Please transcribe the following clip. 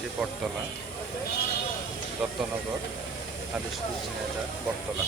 একটা বড় একটা ঘর আছে সে বটতলা দত্তনগর আদেশপুর ঝিনাইদহ বটতলা।